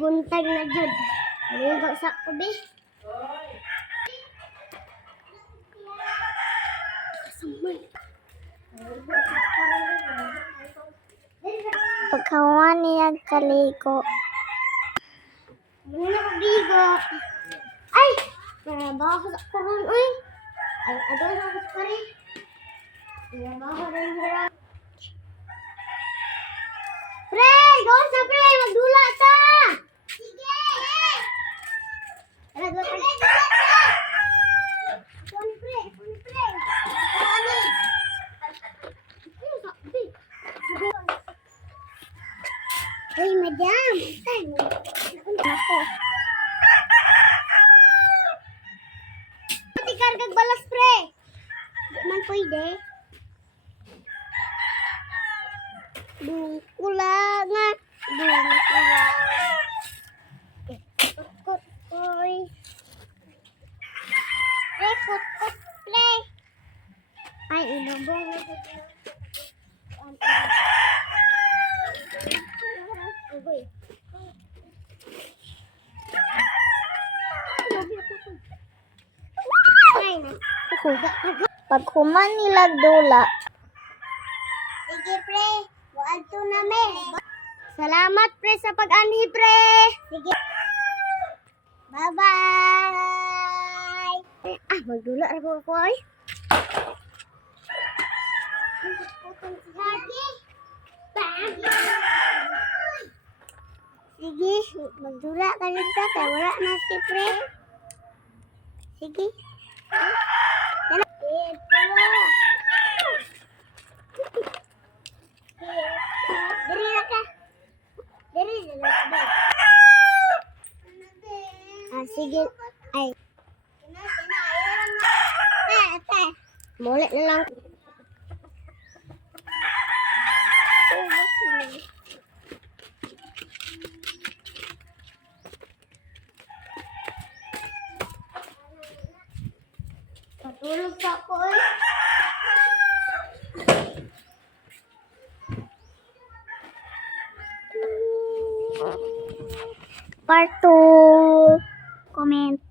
Buntag na jud. Ligo sa kubi. Pagkawan niya kaliko. Muna mabigo. Ay! Narabaho ko sa kurun, uy. Ay, adol ako sa pare. Narabaho rin nila. Pre! Gawas na, pre! Magdula ta! Sige! Ala, dula ta! Kuan, pre! Kuan, pre! Kuan, eh! Ano sa big? Uy, madam! Ay, ako. Pati kargag balas, pre! Di man pwede. Dungkula nga. Dungkula. Kut-kut, pre. Pre, kut-kut, pre. Ay, inabong. Uy. Pag human nila dula. Sige, pre. Buad to namin. Salamat, pre, sa pag-anhi, pre. Sige. Bye-bye. Ah, magdula ra ko ako, ay. Sige, magdula ka rin ka. Kaya wala na si pre. Sige. Diri na ka. Diri na ka. Ah, sige. Ay. Muli na lang. Patulog pa ako, eh. Part 2. Comment.